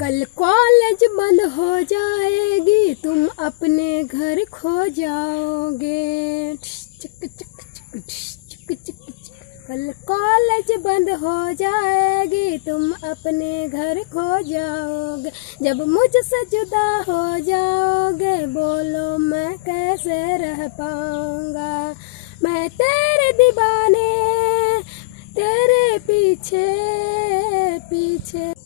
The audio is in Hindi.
कल कॉलेज बंद हो जाएगी, तुम अपने घर खो जाओगे। चिक चिक चिक चिक चिक चिक। कल कॉलेज बंद हो जाएगी, तुम अपने घर खो जाओगे। जब मुझसे जुदा हो जाओगे, बोलो मैं कैसे रह पाऊंगा। मैं तेरे दीवाने, तेरे पीछे पीछे।